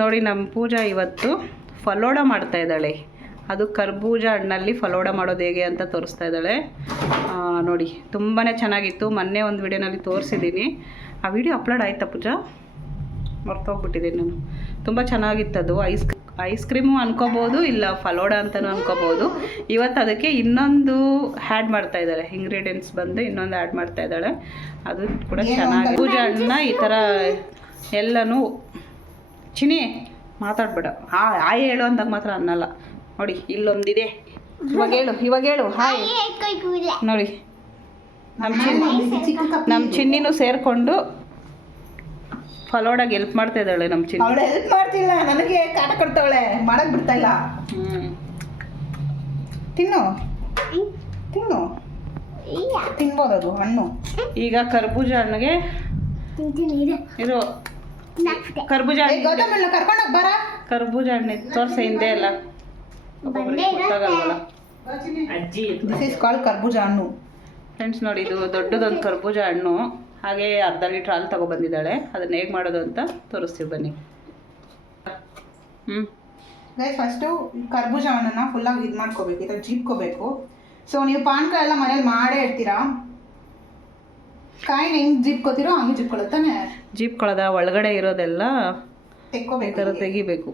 ನೋಡಿ ನಮ್ಮ ಪೂಜಾ ಇವತ್ತು ಫಲೋಡ ಮಾಡ್ತಾ ಇದ್ದಾಳೆ. ಅದು ಕರ್ಬೂಜ ಹಣ್ಣಲ್ಲಿ ಫಲೋಡ ಮಾಡೋದು ಹೇಗೆ ಅಂತ ತೋರಿಸ್ತಾ ಇದ್ದಾಳೆ. ನೋಡಿ ತುಂಬಾ ಚೆನ್ನಾಗಿತ್ತು. ಮೊನ್ನೆ ಒಂದು ವಿಡಿಯೋನಲ್ಲಿ ತೋರಿಸಿದ್ದೀನಿ. ಆ ವಿಡಿಯೋ ಅಪ್ಲೋಡ್ ಆಯ್ತಾ ಪೂಜಾ? ಮರ್ತೋಗ್ಬಿಟ್ಟಿದ್ದೀನಿ ನಾನು. ತುಂಬ ಚೆನ್ನಾಗಿತ್ತು ಅದು. ಐಸ್ ಐಸ್ ಕ್ರೀಮು ಅನ್ಕೋಬೋದು ಇಲ್ಲ ಫಲೋಡ ಅಂತಲೂ ಅನ್ಕೋಬೋದು. ಇವತ್ತು ಅದಕ್ಕೆ ಇನ್ನೊಂದು ಆ್ಯಡ್ ಮಾಡ್ತಾ ಇದ್ದಾಳೆ. ಇಂಗ್ರೀಡಿಯೆಂಟ್ಸ್ ಬಂದು ಇನ್ನೊಂದು ಆ್ಯಡ್ ಮಾಡ್ತಾ ಇದ್ದಾಳೆ. ಅದು ಕೂಡ ಚೆನ್ನಾಗಿ ಪೂಜೆ ಹಣ್ಣನ್ನ ಈ ಥರ ಎಲ್ಲನೂ ಚಿನಿ ಮಾತಾಡ್ಬೇಡ. ಆ ಆಯ್ ಹೇಳು ಅಂದಾಗ ಮಾತ್ರ ಅನ್ನಲ್ಲ. ನೋಡಿ ಇಲ್ಲೊಂದಿದೆ. ಇವಾಗ ಹೇಳು ಇವಾಗ ಹೇಳು ಹಾಯ್. ನೋಡಿ ನಮ್ಮ ಚಿನ್ನಿ ನಮ್ಮ ಚಿನ್ನಿನೂ ಸೇರಿಕೊಂಡು ಫಲೋಡಾಗಿ ಹೆಲ್ಪ್ ಮಾಡ್ತಾ ಇದ್ದಾಳೆ ನಮ್ಮ ಚಿನ್ನಿ. ಅವಳು ಹೆಲ್ಪ್ ಮಾಡ್ತಿಲ್ಲ ನನಗೆ ಕಾಟ ಕೊಡ್ತಾವಳೆ ಮಾಡಕ್ ಬಿಡ್ತಾ ಇಲ್ಲ. ಹ್ಞೂ ತಿನ್ನು. ತಿನ್ನು. ಅದು ಹಣ್ಣು. ಈಗ ಕರ್ಬೂಜ ಹಣ್ಣಿಗೆ ಇದು. ಕರ್ಬೂಜ ಏ, ಹಣ್ಣು ಗೌತಮ್ ಹಣ್ಣು ಕರ್ಕೊಂಡೋಗ್ ಬರ. ಕರ್ಬೂಜ ಹಣ್ಣು ತೋರ್ಸ ಹಿಂದೆ ಎಲ್ಲ. ದಿಸ್ ಇಸ್ ಕಾಲ್ ಕರ್ಬೂಜ ಹಣ್ಣು. ಫ್ರೆಂಡ್ಸ್ ನೋಡಿ ಇದು ದೊಡ್ಡದೊಂದು ಕರ್ಬೂಜ ಹಣ್ಣು. ಹಾಗೆ ಅರ್ಧ ಲೀಟ್ರ್ ಹಾಲು ತಗೊಬಂದಿದ್ದಾಳೆ. ಅದನ್ನ ಹೇಗೆ ಮಾಡೋದು ಅಂತ ತೋರಿಸ್ತೀವಿ ಬನ್ನಿ. ಹ್ಞೂ ಗೈಸ್ ಫಸ್ಟು ಕರ್ಬೂಜ ಹಣ್ಣನ್ನು ಫುಲ್ಲಾಗಿ ಇದು ಮಾಡ್ಕೋಬೇಕು ಈ ಥರ ಜೀಪ್ಕೋಬೇಕು. ಸೊ ನೀವು ಪಾನ್ಕ ಎಲ್ಲ ಮನೇಲಿ ಮಾಡೇ ಇರ್ತೀರಾ ಕಾಯಿನ ಹೆಂಗ್ ಜೀಪ್ಕೊತಿರೋ ಹಂಗೆ ಜಿಪ್ಕೊಳ್ಳುತ್ತಾನೆ ಜೀಪ್ ಕಳೆದ ಒಳಗಡೆ ಇರೋದೆಲ್ಲ ಈ ತೆಕ್ಕೋಬೇಕು ಥರ ತೆಗಿಬೇಕು.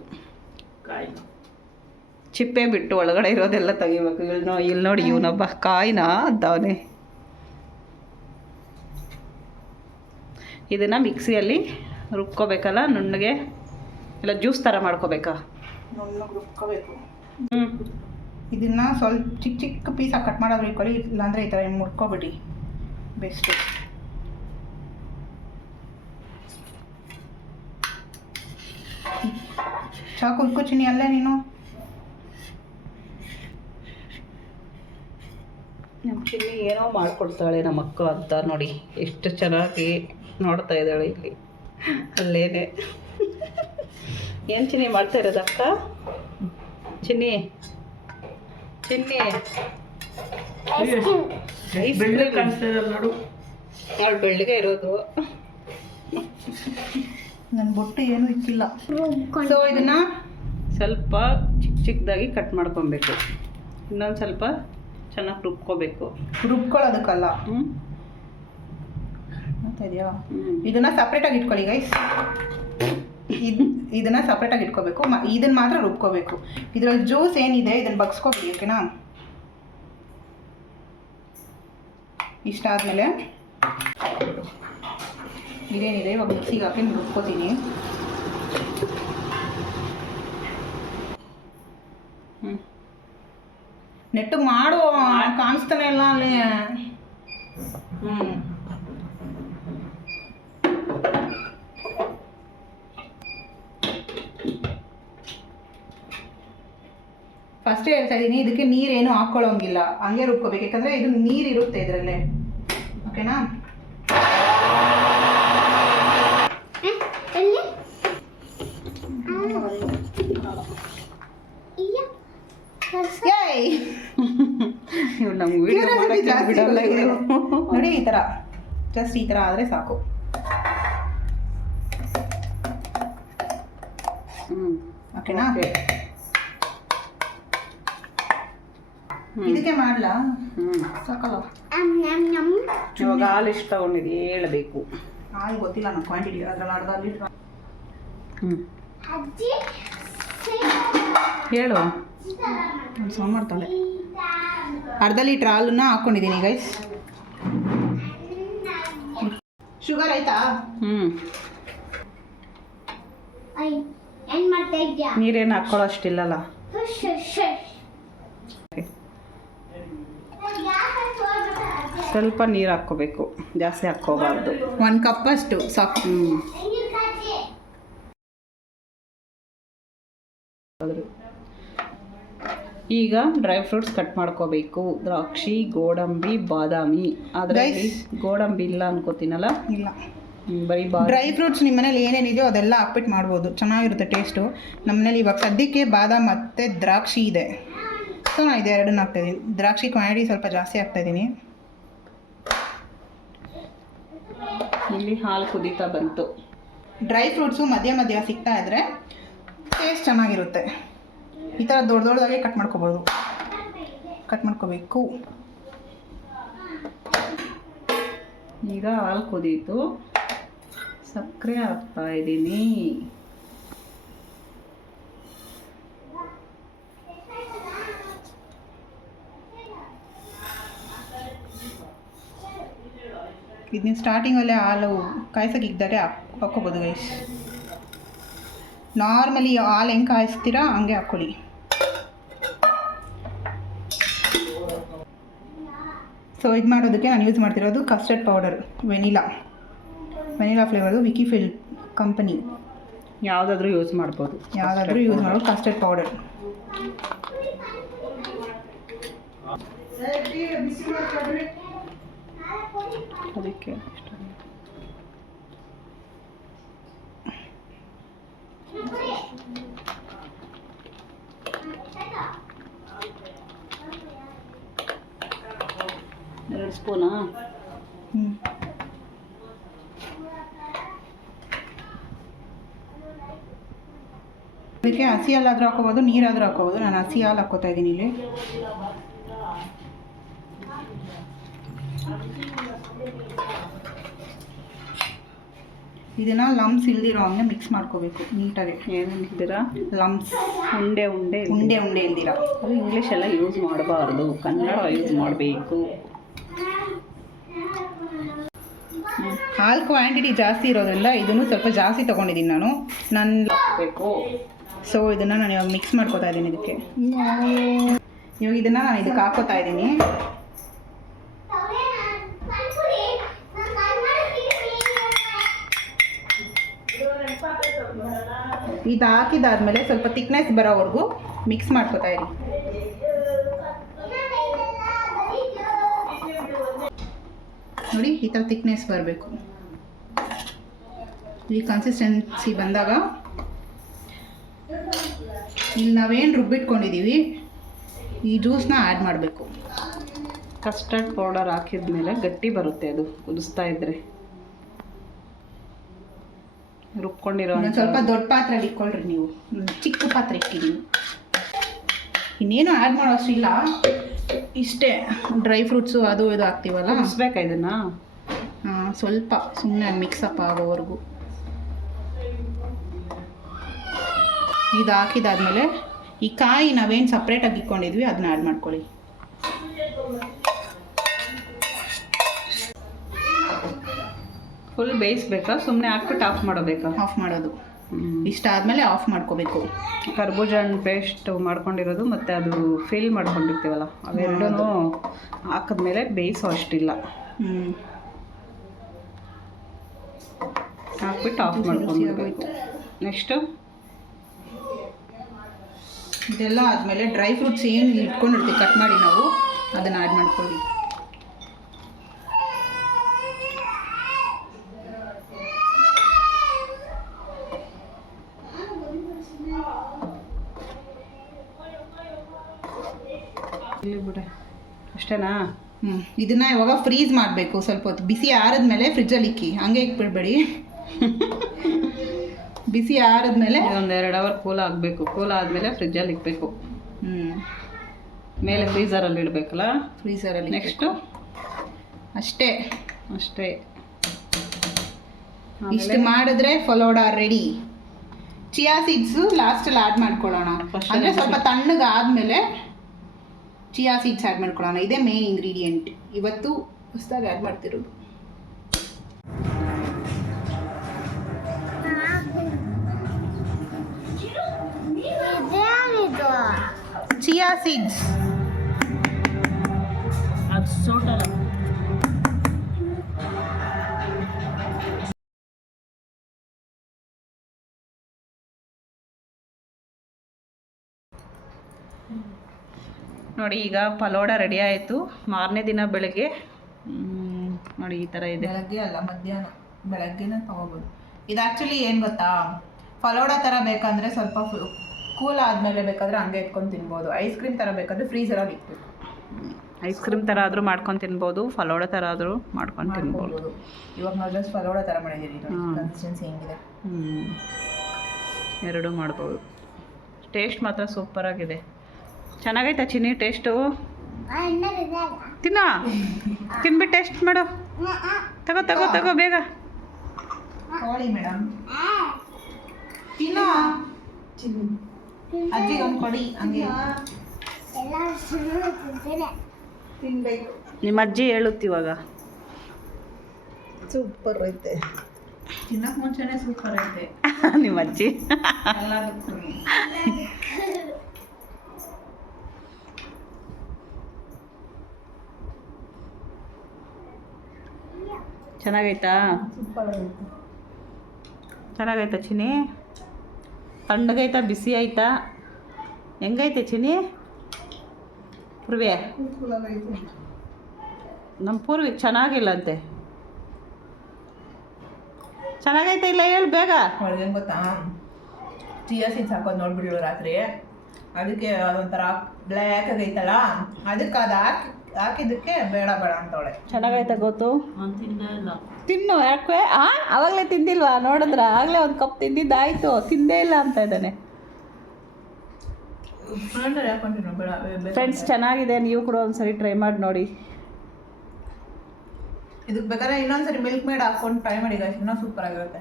ಚಿಪ್ಪೆ ಬಿಟ್ಟು ಒಳಗಡೆ ಇರೋದೆಲ್ಲ ತೆಗಿಬೇಕು. ಇಲ್ಲಿ ನೋ ಇಲ್ಲಿ ನೋಡಿ ಇವನೊಬ್ಬ ಕಾಯಿನ ಅಂತವನೇ. ಇದನ್ನು ಮಿಕ್ಸಿಯಲ್ಲಿ ರುಬ್ಕೋಬೇಕಲ್ಲ ನುಣ್ಣಗೆ? ಇಲ್ಲ ಜ್ಯೂಸ್ ಥರ ಮಾಡ್ಕೋಬೇಕಾ? ನುಣ್ಣಗೆ ರುಬ್ಕೋಬೇಕು. ಹ್ಞೂ ಇದನ್ನ ಸ್ವಲ್ಪ ಚಿಕ್ಕ ಚಿಕ್ಕ ಪೀಸಾಗಿ ಕಟ್ ಮಾಡೋದು ಇಟ್ಕೊಳ್ಳಿ ಇಲ್ಲಾಂದ್ರೆ ಈ ಥರ ಮುಡ್ಕೊಬಿಡಿ ಬೆಸ್ಟು ಚಾಕು ಉಳ್ಕೊ ಅಲ್ಲ ಅಲ್ಲೇ ನೀನು ನಮ್ಮ ಚಿನ್ನಿ ಏನೋ ಮಾಡ್ಕೊಡ್ತಾಳೆ ನಮ್ಮ ಅಕ್ಕ ಅಂತ ನೋಡಿ. ಎಷ್ಟು ಚೆನ್ನಾಗಿ ನೋಡ್ತಾ ಇದ್ದಾಳೆ ಇಲ್ಲಿ. ಅಲ್ಲೇನೆ. ಏನು ಚಿನ್ನಿ ಮಾಡ್ತಾ ಇರೋದು ಅಕ್ಕ? ಚಿನ್ನಿ. ಚಿನ್ನಿ. ಅವಳು ಬೆಳ್ಳಗೆ ಇರೋದು. ನನ್ನ ಬೊಟ್ಟು ಏನು ಇಕ್ಕಿಲ್ಲ. ಸೊ ಇದನ್ನ ಸ್ವಲ್ಪ ಚಿಕ್ಕ ಚಿಕ್ಕದಾಗಿ ಕಟ್ ಮಾಡ್ಕೊಬೇಕು. ಇನ್ನೊಂದು ಸ್ವಲ್ಪ ಚೆನ್ನಾಗಿ ರುಬ್ಕೋಬೇಕು. ರುಬ್ಕೊಳ್ಳೋದಕ್ಕಲ್ಲ? ಹ್ಞೂ ಸಪ್ರೇಟ್ ಇದೆಯಾ? ಇದನ್ನ ಸಪ್ರೇಟಾಗಿ ಇಟ್ಕೊಳ್ಳಿ ಗೈಸ್ ಇದು ಇದನ್ನ ಸಪ್ರೇಟಾಗಿ ಇಟ್ಕೋಬೇಕು. ಇದನ್ನ ಮಾತ್ರ ರುಬ್ಕೋಬೇಕು. ಇದರಲ್ಲಿ ಜ್ಯೂಸ್ ಏನಿದೆ ಇದನ್ನ ಬಗ್ಸ್ಕೋಬೇಕು ಓಕೆನಾ ಇಷ್ಟ ಆದಮೇಲೆ ಇದೇನಿದೆ ಇವಾಗ ಮಿಕ್ಸಿಗೆ ಹಾಕಿ ರುಬ್ಕೋತೀನಿ. ಹ್ಞೂ ನೆಟ್ಟು ಮಾಡು ಕಾಣಿಸ್ತಾನೆ ಇಲ್ಲ ಅಲ್ಲಿ. ಹ್ಞೂ ಫಸ್ಟ್ ಹೇಳ್ತಾ ಇದ್ದೀನಿ ಇದಕ್ಕೆ ನೀರೇನು ಹಾಕ್ಕೊಳ್ಳೋಂಗಿಲ್ಲ ಹಂಗೆ ರುಬ್ಕೋಬೇಕು. ಯಾಕಂದ್ರೆ ಇದು ನೀರಿರುತ್ತೆ ಇದರಲ್ಲೇ. ಓಕೆನಾ ಏಯ್ ಇವ್ರು ನಮ್ಗೆ ವಿಡಿಯೋ ಮಾಡೋಕ್ಕೆ ಬಿಡಲ್ಲ ಇವರು. ನೋಡಿ ಈ ಥರ ಜಸ್ಟ್ ಈ ಥರ ಆದರೆ ಸಾಕು. ಹ್ಞೂ ಓಕೆನಾ? ಓಕೆ. ಇದಕ್ಕೆ ಮಾಡ್ಲಾ? ಹ್ಞೂ ಸಾಕಲ್ಲ. ಇವಾಗ ಹಾಲು ಎಷ್ಟು ತಗೊಂಡಿದೆ ಹೇಳಬೇಕು. ಹಾಲು ಗೊತ್ತಿಲ್ಲ ನನ್ನ ಕ್ವಾಂಟಿಟಿ ಅದ್ರಲ್ಲಿ ಅರ್ಧ ಲೀಟ್ರ್ ಹ್ಞೂ ಹೇಳು. ಸೌಂಡ್ ಮಾಡ್ತಾಳೆ ಅರ್ಧ ಲೀಟ್ರ್ ಹಾಲನ್ನ ಹಾಕ್ಕೊಂಡಿದ್ದೀನಿ ಗೈಸ್ ಶುಗರ್ ಆಯ್ತಾ? ಹ್ಞೂ ಏನ್ ಮಾಡ್ತಾ ಇದ್ಯಾ? ನೀರೇನು ಹಾಕ್ಕೊಳ್ಳೋ ಅಷ್ಟಿಲ್ಲಲ್ಲ. ಸ್ವಲ್ಪ ನೀರು ಹಾಕ್ಕೋಬೇಕು. ಜಾಸ್ತಿ ಹಾಕ್ಕೋಬಾರ್ದು. ಒಂದು ಕಪ್ಪಷ್ಟು ಸಾಕು. ಹ್ಞೂ ಈಗ ಡ್ರೈ ಫ್ರೂಟ್ಸ್ ಕಟ್ ಮಾಡ್ಕೋಬೇಕು. ದ್ರಾಕ್ಷಿ ಗೋಡಂಬಿ ಬಾದಾಮಿ. ಅದರಲ್ಲಿ ಗೋಡಂಬಿ ಇಲ್ಲ ಅನ್ಕೋತೀನಲ್ಲ? ಇಲ್ಲ. ಬರೀ ಡ್ರೈ ಫ್ರೂಟ್ಸ್ ನಿಮ್ಮ ಮನೇಲಿ ಏನೇನಿದೆಯೋ ಅದೆಲ್ಲ ಹಾಕ್ಬಿಟ್ಟು ಮಾಡ್ಬೋದು. ಚೆನ್ನಾಗಿರುತ್ತೆ ಟೇಸ್ಟು ನಮ್ಮ ಮನೇಲಿ ಇವಾಗ ಸದ್ಯಕ್ಕೆ ಬಾದಾಮ್ ಮತ್ತು ದ್ರಾಕ್ಷಿ ಇದೆ. ಸೊ ನಾನು ಇದು ಎರಡನ್ನ ಹಾಕ್ತಾಯಿದ್ದೀನಿ ದ್ರಾಕ್ಷಿ ಕ್ವಾಂಟಿಟಿ ಸ್ವಲ್ಪ ಜಾಸ್ತಿ ಹಾಕ್ತಾಯಿದ್ದೀನಿ ಇಲ್ಲಿ ಹಾಲು ಕುದೀತಾ ಬಂತು. ಡ್ರೈ ಫ್ರೂಟ್ಸು ಮಧ್ಯ ಮಧ್ಯ ಸಿಗ್ತಾ ಇದ್ರೆ ಟೇಸ್ಟ್ ಚೆನ್ನಾಗಿರುತ್ತೆ. ಈ ಥರ ದೊಡ್ಡ ದೊಡ್ಡದಾಗೆ ಕಟ್ ಮಾಡ್ಕೋಬೋದು. ಕಟ್ ಮಾಡ್ಕೋಬೇಕು. ಈಗ ಹಾಲು ಕುದೀತು ಸಕ್ಕರೆ ಹಾಕ್ತಾ ಇದ್ದೀನಿ. ಇದನ್ನ ಸ್ಟಾರ್ಟಿಂಗಲ್ಲೇ ಹಾಲು ಕಾಯ್ಸೋಕೆ ಇದ್ದರೆ ಹಾಕ್ಕೋಬೋದು ಗೈಸ್ ನಾರ್ಮಲಿ ಹಾಲು ಹೆಂಗೆ ಕಾಯಿಸ್ತೀರಾ ಹಂಗೆ ಹಾಕ್ಕೊಳ್ಳಿ ಸೊ ಇದು ಮಾಡೋದಕ್ಕೆ ನಾನು ಯೂಸ್ ಮಾಡ್ತಿರೋದು ಕಸ್ಟರ್ಡ್ ಪೌಡರ್ ವೆನಿಲಾ ವೆನಿಲಾ ಫ್ಲೇವರ್ದು ವಿಕಿ ಫಿಲ್ ಕಂಪನಿ ಯಾವುದಾದ್ರೂ ಯೂಸ್ ಮಾಡ್ಬೋದು. ಯಾವುದಾದ್ರೂ ಯೂಸ್ ಮಾಡೋದು ಕಸ್ಟರ್ಡ್ ಪೌಡರ್ ಅದಕ್ಕೆ ಸ್ಪೂನಾ? ಹ್ಞೂ ಅದಕ್ಕೆ ಹಸಿ ಹಾಲಾದ್ರೂ ಹಾಕೋಬೋದು ನೀರಾದರೂ ಹಾಕೋಬೋದು ನಾನು ಹಸಿ ಹಾಲು ಹಾಕೋತಾ ಇದ್ದೀನಿ ಇಲ್ಲಿ. ಇದನ್ನ ಲಮ್ಸ್ ಇಲ್ದಿರೋ ಹಂಗೆ ಮಿಕ್ಸ್ ಮಾಡ್ಕೋಬೇಕು. ನೀಟಾಗಿ. ಏನೇನು ಇದ್ದೀರಾ ಲಮ್ಸ್ ಉಂಡೆ ಉಂಡೆ ಉಂಡೆ ಉಂಡೆ ಇಲ್ದಿರ? ಅದು ಇಂಗ್ಲೀಷೆಲ್ಲ ಯೂಸ್ ಮಾಡಬಾರ್ದು. ಕನ್ನಡ ಯೂಸ್ ಮಾಡಬೇಕು. ಹಾಲು ಕ್ವಾಂಟಿಟಿ ಜಾಸ್ತಿ ಇರೋದ್ರಿಂದ ಇದನ್ನು ಸ್ವಲ್ಪ ಜಾಸ್ತಿ ತೊಗೊಂಡಿದ್ದೀನಿ ನಾನು. ನನ್ನ ಸೊ ಇದನ್ನು ನಾನು ಇವಾಗ ಮಿಕ್ಸ್ ಮಾಡ್ಕೋತಾ ಇದ್ದೀನಿ ಇದಕ್ಕೆ. ಇವಾಗ ಇದನ್ನು ನಾನು ಇದಕ್ಕೆ ಹಾಕೋತಾ ಇದ್ದೀನಿ. ಇದು ಹಾಕಿದಾದ್ಮೇಲೆ ಸ್ವಲ್ಪ ತಿಕ್ನೆಸ್ ಬರೋವರೆಗೂ ಮಿಕ್ಸ್ ಮಾಡ್ಕೋತಾ ಇರಿ. ನೋಡಿ ಈ ಥರ ತಿಕ್ನೆಸ್ ಬರಬೇಕು. ಈ ಕನ್ಸಿಸ್ಟೆನ್ಸಿ ಬಂದಾಗ ಇಲ್ಲಿ ನಾವೇನು ರುಬ್ಬಿಟ್ಕೊಂಡಿದ್ದೀವಿ ಈ ಜ್ಯೂಸ್ನ ಆ್ಯಡ್ ಮಾಡಬೇಕು. ಕಸ್ಟರ್ಡ್ ಪೌಡರ್ ಹಾಕಿದ್ಮೇಲೆ ಗಟ್ಟಿ ಬರುತ್ತೆ ಅದು ಕುದಿಸ್ತಾ ಇದ್ರೆ. ರುಬ್ಕೊಂಡಿರೋ ಸ್ವಲ್ಪ ದೊಡ್ಡ ಪಾತ್ರೆ ಇಟ್ಕೊಳ್ರಿ ನೀವು. ಚಿಕ್ಕ ಪಾತ್ರೆ ಇಟ್ಟಿ ನೀವು. ಇನ್ನೇನು ಆ್ಯಡ್ ಮಾಡೋ ಅಷ್ಟಿಲ್ಲ. ಇಷ್ಟೇ ಡ್ರೈ ಫ್ರೂಟ್ಸು ಅದು ಇದು ಹಾಕ್ತೀವಲ್ಲ? ಕುದಿಸ್ಬೇಕಾ ಇದನ್ನ? ಹಾಂ ಸ್ವಲ್ಪ ಸುಮ್ಮನೆ ಮಿಕ್ಸಪ್ ಆಗೋವರೆಗೂ. ಇದು ಹಾಕಿದಾದ್ಮೇಲೆ ಈ ಕಾಯಿ ನಾವೇನು ಸಪ್ರೇಟಾಗಿ ಇಟ್ಕೊಂಡಿದ್ವಿ ಅದನ್ನ ಆ್ಯಡ್ ಮಾಡ್ಕೊಳ್ಳಿ. ಫುಲ್ ಬೇಯಿಸ್ಬೇಕಾ? ಸುಮ್ಮನೆ ಹಾಕ್ಬಿಟ್ಟು ಆಫ್ ಮಾಡಬೇಕಾ? ಆಫ್ ಮಾಡೋದು. ಇಷ್ಟಾದಮೇಲೆ ಆಫ್ ಮಾಡ್ಕೋಬೇಕು. ಕರ್ಬೂಜ ಹಣ್ಣು ಪೇಸ್ಟ್ ಮಾಡ್ಕೊಂಡಿರೋದು ಮತ್ತು ಅದು ಫಿಲ್ ಮಾಡ್ಕೊಂಡಿರ್ತೀವಲ್ಲ ಅವೆರಡೂ ಹಾಕಿದ್ಮೇಲೆ ಬೇಯಿಸೋ ಅಷ್ಟಿಲ್ಲ. ಹ್ಞೂ ಹಾಕ್ಬಿಟ್ಟು ಆಫ್ ಮಾಡ್ಕೊಬೇಕು. ನೆಕ್ಸ್ಟು? ಇದೆಲ್ಲ ಆದಮೇಲೆ ಡ್ರೈ ಫ್ರೂಟ್ಸ್ ಏನು ಇಟ್ಕೊಂಡಿರ್ತೀವಿ ಕಟ್ ಮಾಡಿ ನಾವು ಅದನ್ನು ಆ್ಯಡ್ ಮಾಡ್ಕೊಳ್ಳಿ ಇಲ್ಲಿ ಬಿಡೆ ಅಷ್ಟೇನಾ? ಹ್ಞೂ ಇದನ್ನು ಇವಾಗ ಫ್ರೀಸ್ ಮಾಡಬೇಕು ಸ್ವಲ್ಪ ಹೊತ್ತು. ಬಿಸಿ ಆರದ್ಮೇಲೆ ಫ್ರಿಜ್ಜಲ್ಲಿ ಇಕ್ಕಿ. ಹಂಗೆ ಇಕ್ಬಿಡ್ಬೇಡಿ. ಬಿಸಿ ಆರದ್ಮೇಲೆ ಒಂದು ಎರಡು ಅವರ್ ಕೂಲ್ ಆಗಬೇಕು. ಕೂಲ್ ಆದಮೇಲೆ ಫ್ರಿಜ್ಜಲ್ಲಿ ಇಕ್ಬೇಕು. ಹ್ಞೂ ಮೇಲೆ ಫ್ರೀಸರಲ್ಲಿ ಇಡಬೇಕಲ್ಲ? ಫ್ರೀಸರಲ್ಲಿ ನೆಕ್ಸ್ಟು ಅಷ್ಟೇ. ಅಷ್ಟೇ. ಇಷ್ಟು ಮಾಡಿದ್ರೆ ಫಲೋಡಾ ರೆಡಿ ಚಿಯಾ ಸೀಡ್ಸು ಲಾಸ್ಟಲ್ಲಿ ಆ್ಯಡ್ ಮಾಡ್ಕೊಳ್ಳೋಣ. ಅಂದರೆ ಸ್ವಲ್ಪ ತಣ್ಣಗಾದ್ಮೇಲೆ ಚಿಯಾ ಸೀಡ್ಸ್ ಆ್ಯಡ್ ಮಾಡ್ಕೊಳ್ಳೋಣ. ಇದೇ ಮೇನ್ ಇಂಗ್ರೀಡಿಯೆಂಟ್ ಇವತ್ತು ಹೊಸದಾಗಿ ಆ್ಯಡ್ ಮಾಡ್ತಿರೋದು. Chia seeds. ಅದು ನೋಡಿ ಈಗ ಪಲೋಡ ರೆಡಿ ಆಯಿತು. ಮಾರನೇ ದಿನ ಬೆಳಗ್ಗೆ ನೋಡಿ ಈ ಥರ ಇದೆ. ಬೆಳಗ್ಗೆ ಅಲ್ಲ ಮಧ್ಯಾಹ್ನ. ಬೆಳಗ್ಗೆನೇ ತಗೋಬೋದು. ಇದು ಆ್ಯಕ್ಚುಲಿ ಏನು ಗೊತ್ತಾ? ಫಲೋಡ ಥರ ಬೇಕಂದರೆ ಸ್ವಲ್ಪ ಕೂಲ್ ಆದಮೇಲೆ ಬೇಕಾದರೆ ಹಂಗೆ ಎತ್ಕೊಂಡು ತಿನ್ಬೋದು. ಐಸ್ ಕ್ರೀಮ್ ಥರ ಬೇಕಾದರೆ ಫ್ರೀಸರಲ್ಲಿ ಇಟ್ಬೇಕು ಐಸ್ ಕ್ರೀಮ್ ಥರ ಆದರೂ ಮಾಡ್ಕೊಂಡು ತಿನ್ಬೋದು ಫಲೋಡ ಥರ ಆದರೂ ಮಾಡ್ಕೊಂಡು ತಿನ್ಬೋದು. ಇವಾಗ ನಾವು ಜಸ್ಟ್ ಫಲೋಡ ಥರ ಮಾಡಿದ್ದೀರಿ. ಕನ್ಸಿಸ್ಟೆನ್ಸಿ ಹೆಂಗಿದೆ. ಹ್ಞೂ ಎರಡೂ ಮಾಡ್ಬೋದು. ಟೇಸ್ಟ್ ಮಾತ್ರ ಸೂಪರಾಗಿದೆ ಚೆನ್ನಾಗೈತಾ ಚಿನ್ನಿ ಟೇಸ್ಟು? ತಿನ್ನೋ? ತಿನ್ಬಿಟ್ಟು ಟೇಸ್ಟ್ ಮಾಡು. ತಗೋ ತಗೋ ತಗೋ. ಬೇಗ. ನಿಮ್ಮ ಅಜ್ಜಿ ಹೇಳುತ್ತಿವಾಗ ಸೂಪರ್ ಐತೆ. ತಿನ್ನಕ್ ಮುಂಚೆನೆ ಸೂಪರ್ ಐತೆ. ನಿಮ್ಮ ಅಜ್ಜಿ ಚೆನ್ನಾಗೈತಾ? ಚೆನ್ನಾಗೈತಾ ಚಿನಿ ತಣ್ಣಗೈತಾ ಬಿಸಿ ಆಯ್ತಾ? ಹೆಂಗೈತೆ ಚಿನಿ ಪೂರ್ವೆ? ನಮ್ಮ ಪೂರ್ವಿ ಚೆನ್ನಾಗಿಲ್ಲಂತೆ. ಚೆನ್ನಾಗೈತೆ ಇಲ್ಲ ಹೇಳು ಬೇಗ. ಏನು ಗೊತ್ತಾ? ಸೀಡ್ಸ್ ಹಾಕೋದು ನೋಡ್ಬಿಡ್ಲು ರಾತ್ರಿ. ಅದಕ್ಕೆ ಅದೊಂಥರ ಬ್ಲ್ಯಾಕ್ ಆಗೈತಲ್ಲ? ಅದಕ್ಕೆ ಅದು ಹಾಕಿ ಹಾಕಿದ್ದಕ್ಕೆ ಬೇಡ ಬೇಡ ಅಂತವಳೆ. ಚೆನ್ನಾಗೈತ ಗೊತ್ತು? ತಿನ್ನು ಯಾಕೆ ಆ ಅವಾಗಲೇ ತಿಂದಿಲ್ವಾ? ನೋಡಿದ್ರ? ಆಗಲೇ ಒಂದು ಕಪ್ ತಿಂದಿದ್ದಾಯ್ತು ತಿಂದೇ ಇಲ್ಲ ಅಂತ ಇದ್ದಾನೆ. ಫ್ರೆಂಡ್ಸ್ ಚೆನ್ನಾಗಿದೆ ನೀವು ಕೂಡ ಒಂದ್ಸರಿ ಟ್ರೈ ಮಾಡಿ ನೋಡಿ. ಇದಕ್ಕೆ ಬೇಕಾದ್ರೆ ಇನ್ನೊಂದ್ಸರಿ ಮಿಲ್ಕ್ ಮೇಡ್ ಹಾಕೊಂಡು ಟ್ರೈ ಮಾಡಿ ಗಾಯ್ಸ್ ಇನ್ನೂ ಸೂಪರ್ ಆಗಿರುತ್ತೆ.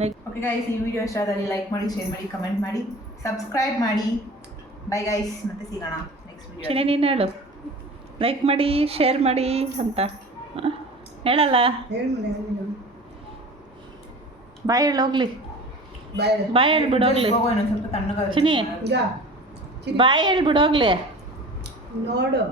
ಲೈಕ್ ಓಕೆ ಗಾಯ್ಸ್ ಈ ವಿಡಿಯೋ ಇಷ್ಟ ಆದಲ್ಲಿ ಲೈಕ್ ಮಾಡಿ ಶೇರ್ ಮಾಡಿ ಕಮೆಂಟ್ ಮಾಡಿ ಸಬ್ಸ್ಕ್ರೈಬ್ ಮಾಡಿ. ಬೈ ಗಾಯ್ಸ್ ಮತ್ತೆ ಸಿಗೋಣ ನೆಕ್ಸ್ಟ್ ವಿಡಿಯೋ ನೀನು ಹೇಳು. ಲೈಕ್ ಮಾಡಿ ಶೇರ್ ಮಾಡಿ ಅಂತ. ಹೇಳಲ್ಲ? ಬಾಯ್ ಹೇಳು ಹೋಗ್ಲಿ. ಬಾಯ್ ಹೇಳ್ಬಿಡೋಗ್ಲಿ ಚಿನಿ ಬಾಯ್ ಹೇಳ್ಬಿಡೋಗ್ಲಿ ನೋಡು.